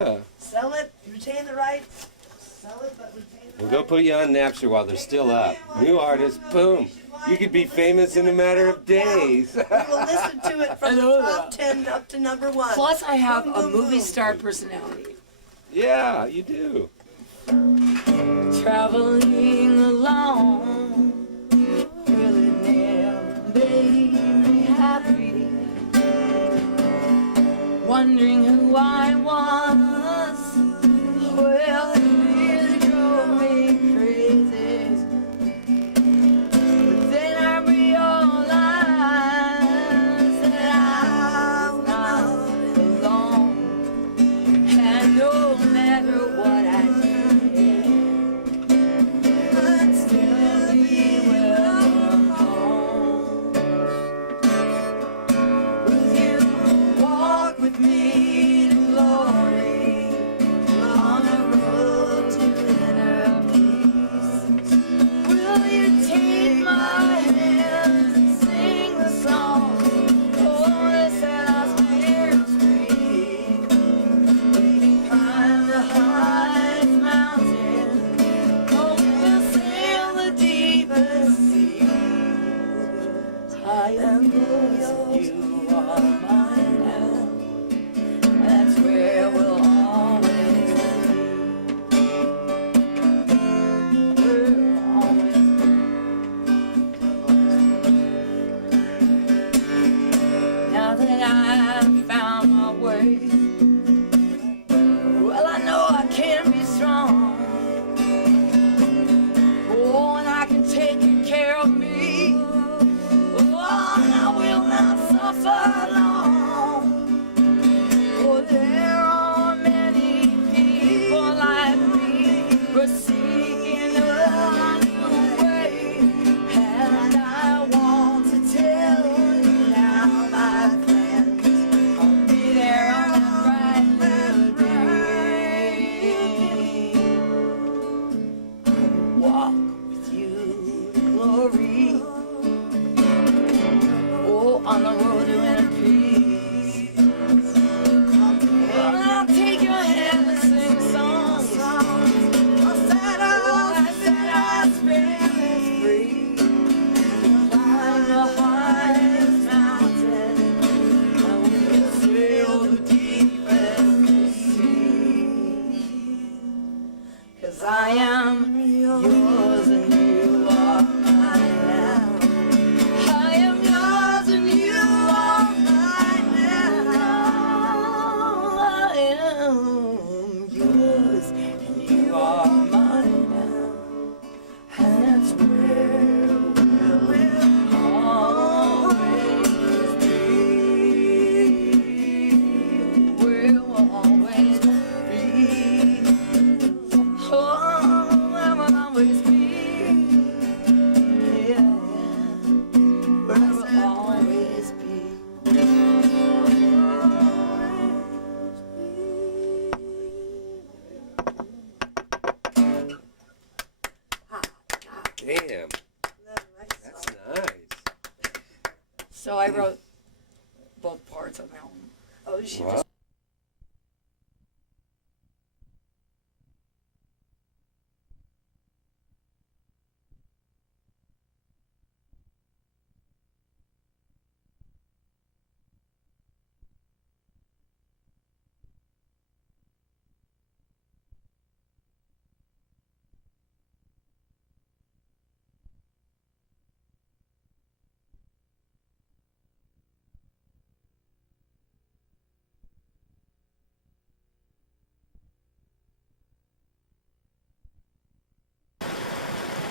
Sell it, retain the rights. Sell it, but retain the We'll go put you on Napster while they're still up. New artist, boom. You could be famous in a matter of days. We will listen to it from the top 10 up to number 1. Plus, I have a movie star personality. Yeah, you do. Traveling alone really never made me happy. Wondering who I was, well, it really drove me crazy. But then I realized that I was not alone, and no matter what I did, I'd still be welcome home. Will you walk with me to glory on the road to inner peace? Will you take my hands and sing the song? Oh, that set our spirits free. Maybe climb the highest mountain. Oh, we'll sail the deepest sea. I am yours, you are mine now. That's where we'll always be. We'll always be. Now that I've found my way, well, I know I can be strong. Oh, and I can take good care of me. Oh, and I will not suffer long. Oh, there are many people like me who are seeking a new way, and I want to tell you now, my friends, I'll be there on that bright little day. Walk with you to glory. Oh, on the road to inner peace. Well, I'll take your hand and sing songs. I said I'll spend this free. Climb the highest mountain, and we can sail the deepest sea. 'Cause I am yours and you are mine now. I am yours and you are mine now. I am yours and you are mine now. And that's where we'll always be. We'll always be. Oh, we'll always be. Yeah. We'll always be. Damn, that's nice. So I wrote both parts of my own. Oh, she Wow. just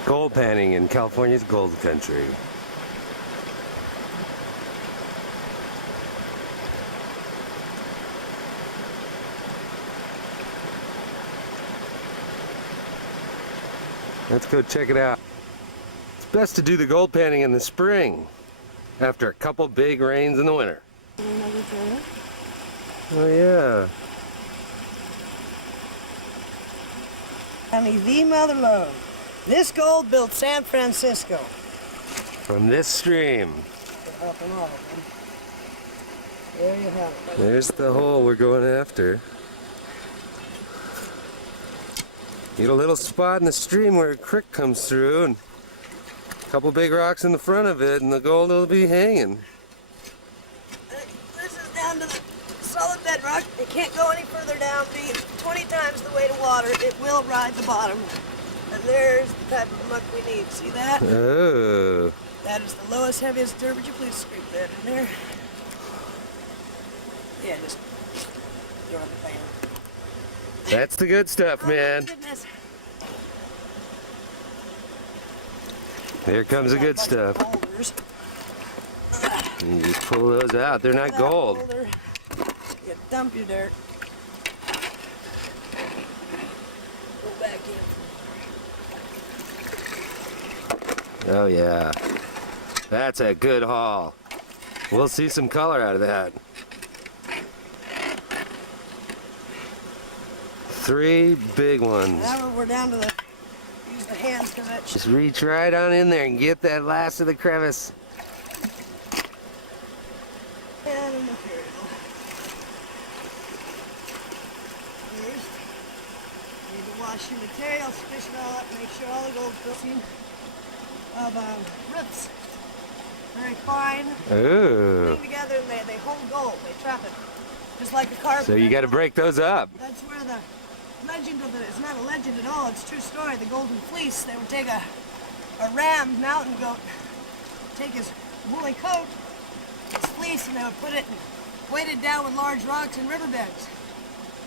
Gold panning in California's gold country. Let's go check it out. It's best to do the gold panning in the spring, after a couple big rains in the winter. Oh yeah. County, the mother lode. This gold built San Francisco. From this stream. Up and off. There you have it. There's the hole we're going after. Get a little spot in the stream where a creek comes through, and a couple big rocks in the front of it, and the gold will be hanging. This is down to the solid bedrock. It can't go any further down. Be 20 times the weight of water. It will ride the bottom. And there's the type of muck we need. See that? Oh. That is the lowest, heaviest dirt. Would you please scrape that in there? Yeah, just throw it in the pan. That's the good stuff, man. Oh, goodness. Here comes the good Got a bunch stuff. of boulders. You just pull those out. They're not That gold. boulder, you dump your dirt. Go back in. Oh yeah. That's a good haul. We'll see some color out of that. 3 big ones. Now we're down to the, use the hands because that Just reach right on in there and get that last of the crevice. and the material. First, you need to wash your material, fish it all up, make sure all the gold's filthy of roots. Very fine. Ooh. Hang together and they hold gold, they trap it. Just like a carpet. So you got to break those up. That's where the legend of it's not a legend at all, it's a true story. The golden fleece, they would take a ram mountain goat, take his woolly coat, his fleece, and they would put it and weight it down with large rocks and riverbeds.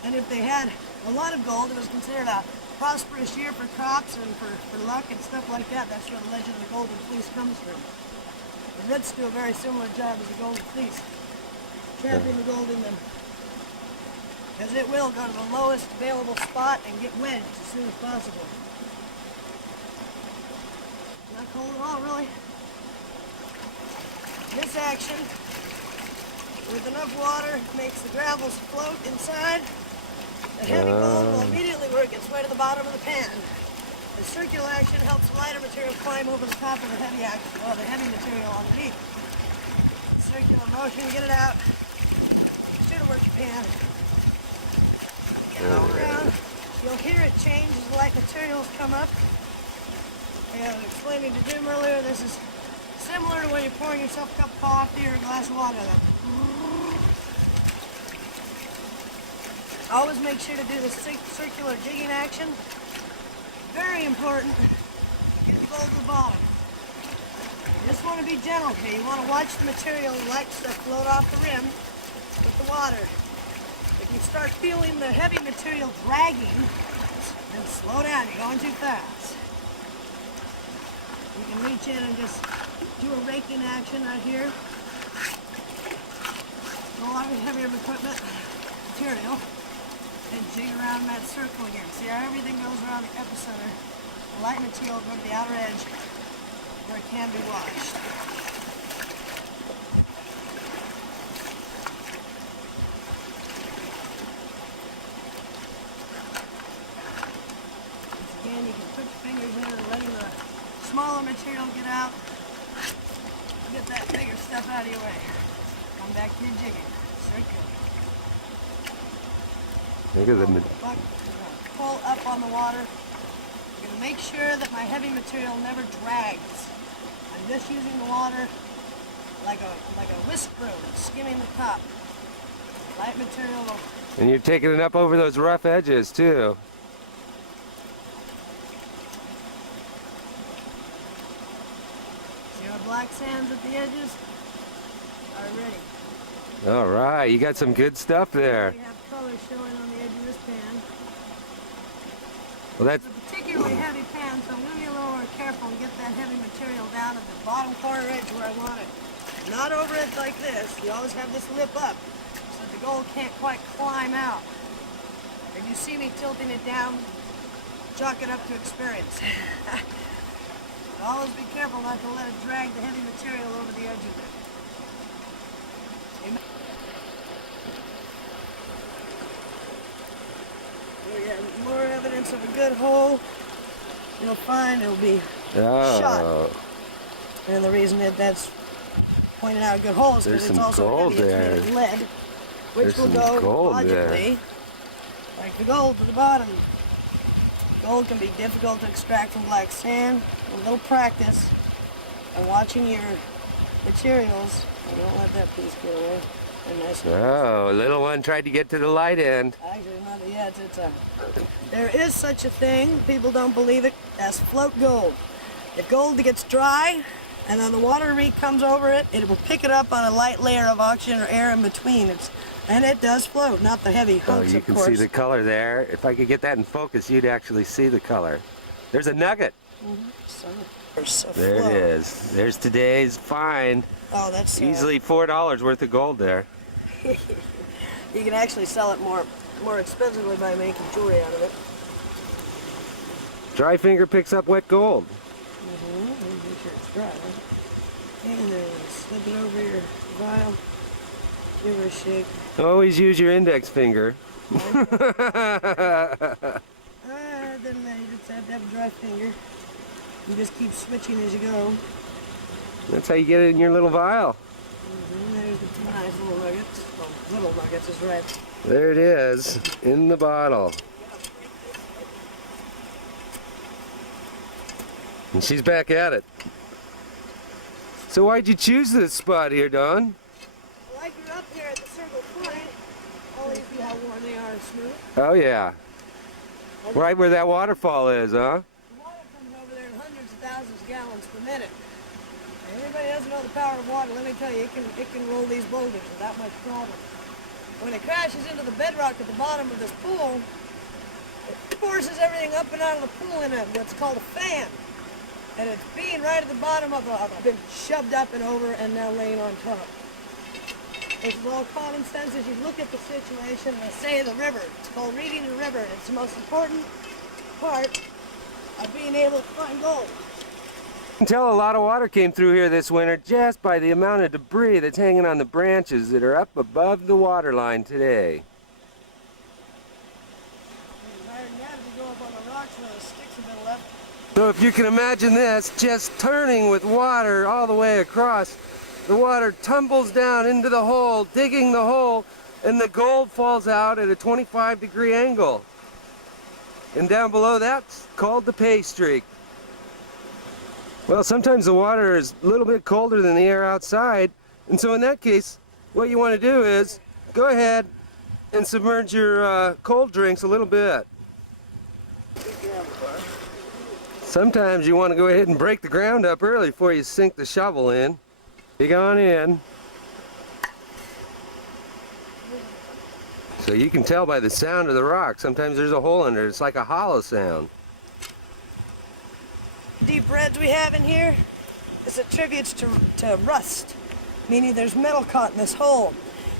And if they had a lot of gold, it was considered a prosperous year for crops and for luck and stuff like that. That's where the legend of the golden fleece comes from. The roots do a very similar job as the golden fleece, trapping the gold in them. Because it will go to the lowest available spot and get wedged as soon as possible. Not cold at all, really. This action, with enough water, makes the gravels float inside. The heavy gold will immediately work its way to the bottom of the pan. The circular action helps the lighter material climb over the top of the heavy action, or the heavy material underneath. Circular motion, get it out. Should have worked your pan. Get it all around. You'll hear it change as the light materials come up. And explaining to Jim earlier, this is similar to when you're pouring yourself a cup of coffee or a glass of water. Always make sure to do the circular jigging action. Very important. Get the gold to the bottom. You just want to be gentle here. You want to watch the material and light stuff float off the rim with the water. If you start feeling the heavy material dragging, then slow down. You're going too fast. You can reach in and just do a raking action right here. A lot of heavier equipment, material, and jig around that circle again. See how everything goes around the epicenter. The light material will go to the outer edge where it can be washed. Again, you can put your fingers in and letting the smaller material get out. Get that bigger stuff out of your way. Come back to your jigging. Circular. Look at the Buck, we're gonna pull up on the water. I'm gonna make sure that my heavy material never drags. I'm just using the water like a whisk broom, skimming the top. Light material will And you're taking it up over those rough edges too. see our black sands at the edges are ready. All right, you got some good stuff there. We have color showing on the edge of this pan. Well, that's It's a particularly heavy pan, so I'm going to be a little more careful and get that heavy material down at the bottom corner edge where I want it. Not over it like this. You always have this lip up so the gold can't quite climb out. If you see me tilting it down, chalk it up to experience. Always be careful not to let it drag the heavy material over the edge of it. Yeah, more evidence of a good hole you'll find it'll be shot. And the reason that that's pointing out a good hole is There's because it's some also gold heavy. It's made of there. lead, which There's will some go gold logically there. like the gold to the bottom. Gold can be difficult to extract from black sand. A little practice and watching your materials. And don't let that piece get away. And nice. Oh, a little one tried to get to the light end. Actually, not yet. There is such a thing, people don't believe it, as float gold. If gold gets dry and then the water comes over it, it will pick it up on a light layer of oxygen or air in between. And it does float, not the heavy hunks, Oh, you of can course. see the color there. If I could get that in focus, you'd actually see the color. There's a nugget. There it is. There's today's find. Oh, that's Easily $4 worth of gold there. You can actually sell it more expensively by making jewelry out of it. Dry finger picks up wet gold. Make sure it's dry. And then slip it over your vial. Give her a shake. Always use your index finger. Doesn't matter. You just have to have a dry finger. You just keep switching as you go. That's how you get it in your little vial. There's the nice little nuggets. Well, little nuggets is right. There it is, in the bottle. And she's back at it. So why'd you choose this spot here, Don? Well, I grew up here at the Circle Point. Always see how warm they are and smooth. Oh yeah. Right where that waterfall is, huh? The water comes over there in hundreds of thousands of gallons per minute. Anybody doesn't know the power of water, let me tell you, it can roll these boulders without much problem. When it crashes into the bedrock at the bottom of this pool, it forces everything up and out of the pool in what's called a fan. And it's being right at the bottom of been shoved up and over and now laying on top. This is all common sense as you look at the situation and say the river. It's called reading the river. It's the most important part of being able to find gold. You can tell a lot of water came through here this winter just by the amount of debris that's hanging on the branches that are up above the water line today. So if you can imagine this, just turning with water all the way across, the water tumbles down into the hole, digging the hole, and the gold falls out at a 25-degree angle. And down below that's called the pay streak. Well, sometimes the water is a little bit colder than the air outside, and so in that case, what you want to do is go ahead and submerge your cold drinks a little bit. Sometimes you want to go ahead and break the ground up early before you sink the shovel in. Dig on in. So you can tell by the sound of the rock, sometimes there's a hole under it. It's like a hollow sound. Deep reds we have in here is attributes to rust, meaning there's metal caught in this hole.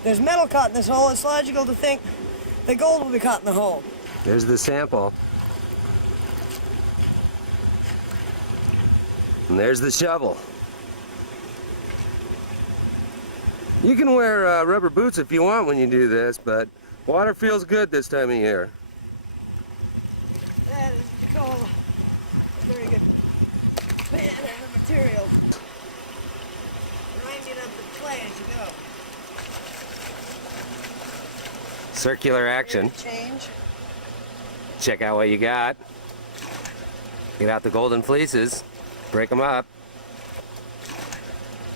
There's metal caught in this hole, it's logical to think the gold will be caught in the hole. There's the sample. And there's the shovel. You can wear rubber boots if you want when you do this, but water feels good this time of year. That is what you call a very good band of material. Grinding up the clay as you go. Circular action. Change. Check out what you got. Get out the golden fleeces. Break them up.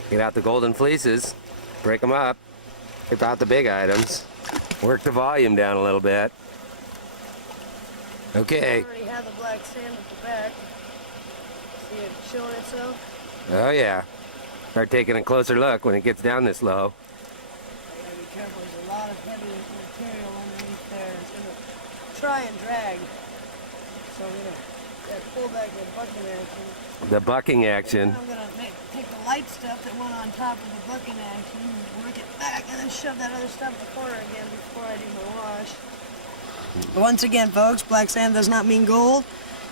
Get out the golden fleeces. Break them up. Get out the big items. Work the volume down a little bit. Okay. I already have the black sand at the back. See it showing itself? Oh yeah. Start taking a closer look when it gets down this low. You gotta be careful. There's a lot of heavy material underneath there. It's gonna try and drag. So I'm gonna pull back the bucking action. The bucking action. I'm gonna take the light stuff that went on top of the bucking action, work it back, and then shove that other stuff in the corner again before I do my wash. Once again, folks, black sand does not mean gold.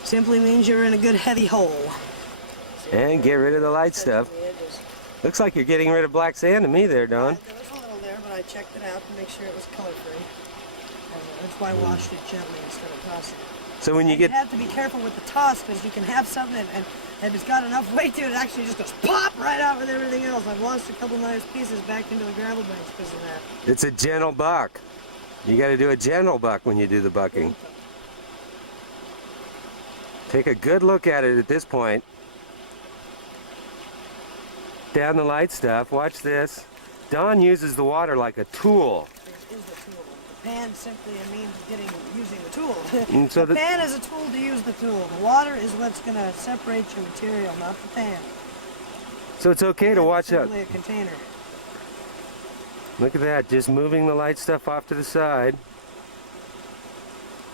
Simply means you're in a good heavy hole. And get rid of the light stuff. Looks like you're getting rid of black sand to me there, Don. There was a little there, but I checked it out to make sure it was color-free. That's why I washed it gently instead of tossing it. So when you get... You have to be careful with the toss because you can have something and if it's got enough weight to it, it actually just goes pop right out with everything else. I've lost a couple nice pieces back into the gravel banks because of that. It's a gentle buck. You got to do a gentle buck when you do the bucking. Take a good look at it at this point. Down the light stuff. Watch this. Don uses the water like a tool. It is the tool. The pan simply means using the tool. And so the pan is a tool to use the tool. The water is what's going to separate your material, not the pan. So it's okay to watch out. Simply a container. Look at that, just moving the light stuff off to the side.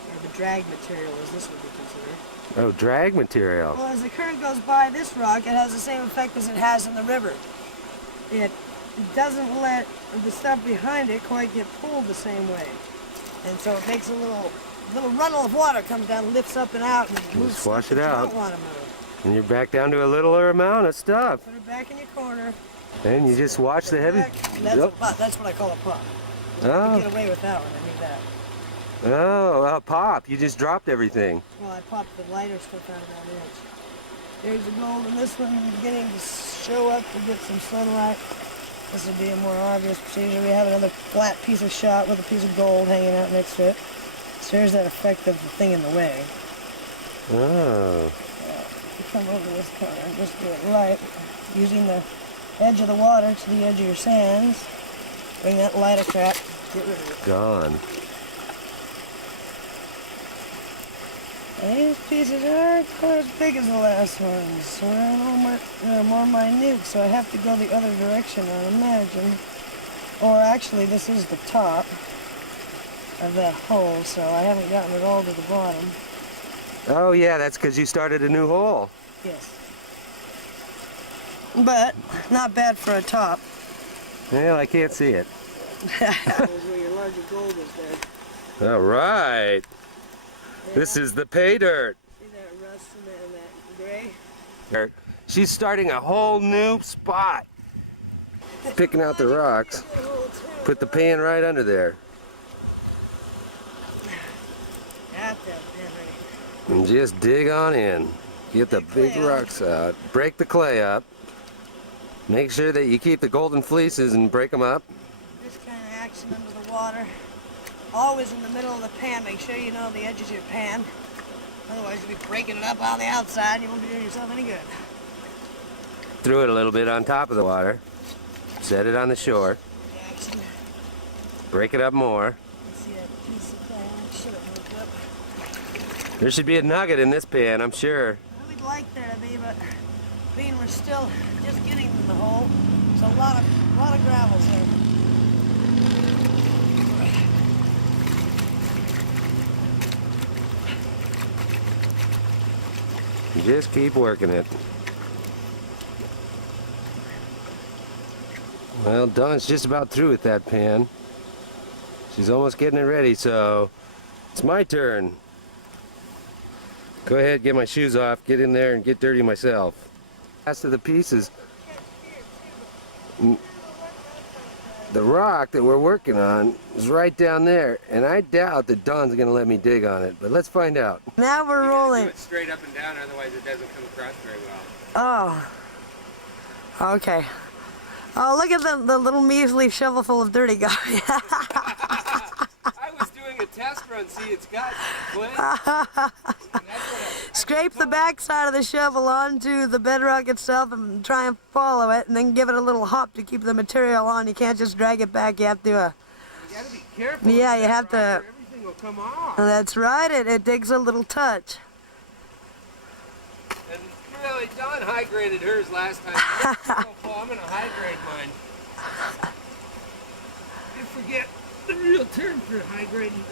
Or the drag material, as this would be considered. Oh, drag material. Well, as the current goes by this rock, it has the same effect as it has in the river. It doesn't let the stuff behind it quite get pulled the same way. And so it makes a little runnel of water comes down, lifts up and out, and moves Just wash stuff it that you out. don't want to move. And you're back down to a littler amount of stuff. Put it back in your corner. And you just watch the heavy... That's what I call a pop. Oh. Get away with that one, I need that. Oh, a pop. You just dropped everything. Well, I popped the lighter stuff out of that edge. There's the gold, and this one is beginning to show up to get some sunlight. This would be a more obvious procedure. We have another flat piece of shot with a piece of gold hanging out next to it. So here's that effect of the thing in the way. Oh. You come over this corner and just do it right, using the edge of the water to the edge of your sands. Bring that lighter crap, get rid of it. Gone. And these pieces aren't quite as big as the last ones, so they're more minute, so I have to go the other direction, I imagine. Or actually, this is the top of that hole, so I haven't gotten it all to the bottom. Oh yeah, that's because you started a new hole. Yes. But, not bad for a top. Well, I can't see it. That was where your larger gold is there. All right. This is the pay dirt. See that rust and that gray? She's starting a whole new spot. Picking out the rocks. Put the pan right under there. Got that pan right here. And just dig on in. Get the big rocks out. Break the clay up. Make sure that you keep the golden fleeces and break them up. This kind of action under the water. Always in the middle of the pan. Make sure you know the edges of your pan. Otherwise you'll be breaking it up on the outside and you won't be doing yourself any good. Threw it a little bit on top of the water. Set it on the shore. Action. Break it up more. See that piece of pan? Should have moved up. There should be a nugget in this pan, I'm sure. Well, we'd like there to be, but being we're still just getting to the hole, so a lot of gravel's there. You just keep working it. Well, Dawn's just about through with that pan. She's almost getting it ready, so it's my turn. Go ahead, get my shoes off, get in there and get dirty myself. Last of the pieces. The rock that we're working on is right down there, and I doubt that Dawn's gonna let me dig on it, but let's find out. Now we're rolling. Do it straight up and down, otherwise it doesn't come across very well. Oh. Okay. Oh, look at the little measly shovelful of dirty guy. I was doing a test run, see it's got clay. Scrape the back side of the shovel onto the bedrock itself and try and follow it, and then give it a little hop to keep the material on. You can't just drag it back. You have to. You gotta be careful. Yeah, you have to. Everything will come off. That's right. It digs a little touch. And really, Dawn high graded hers last time. I'm gonna high grade mine. You forget the real term for high grading.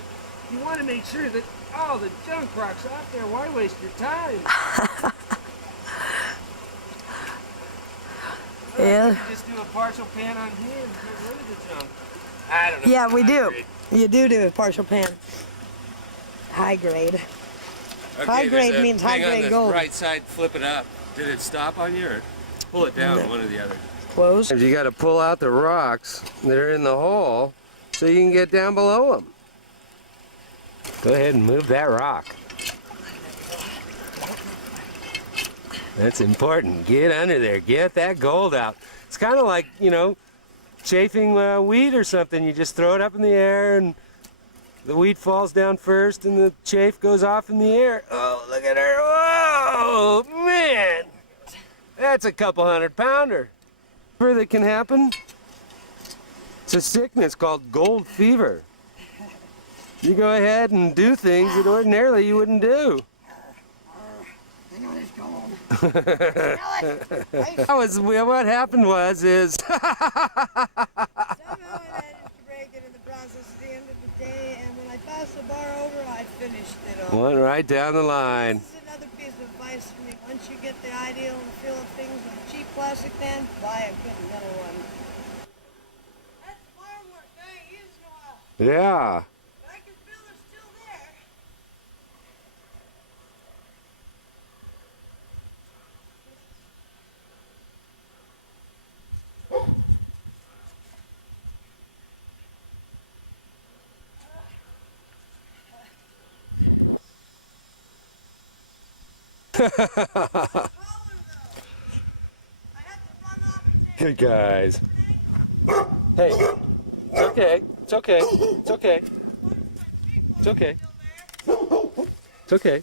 You want to make sure that all the junk rocks off there. Why waste your time? Yeah. You just do a partial pan on here and get rid of the junk. I don't know. Yeah, we do. Grade. You do a partial pan. High grade. Okay, High grade there's a means high thing grade on the gold. right side, flip it up. Did it stop on you or pull it down, No. one or the other? Close. You got to pull out the rocks that are in the hole so you can get down below them. Go ahead and move that rock. That's important. Get under there. Get that gold out. It's kind of like, you know, chafing wheat or something. You just throw it up in the air and the wheat falls down first and the chaff goes off in the air. Oh, look at her. Whoa! Oh, man. That's a couple 100-pounder. That can happen. It's a sickness called gold fever. You go ahead and do things that ordinarily you wouldn't do. What happened was Somehow I managed to break it in the process at the end of the day, and when I passed the bar over, I finished it all. one right down the line. This is another piece of advice for me. Once you get the ideal and feel of things in a cheap plastic pan, buy a good metal one. That's farm work. I ain't used in a while. Yeah. But I can feel they're still there. Good guys. Hey, it's okay. It's okay. It's okay. It's okay. It's okay.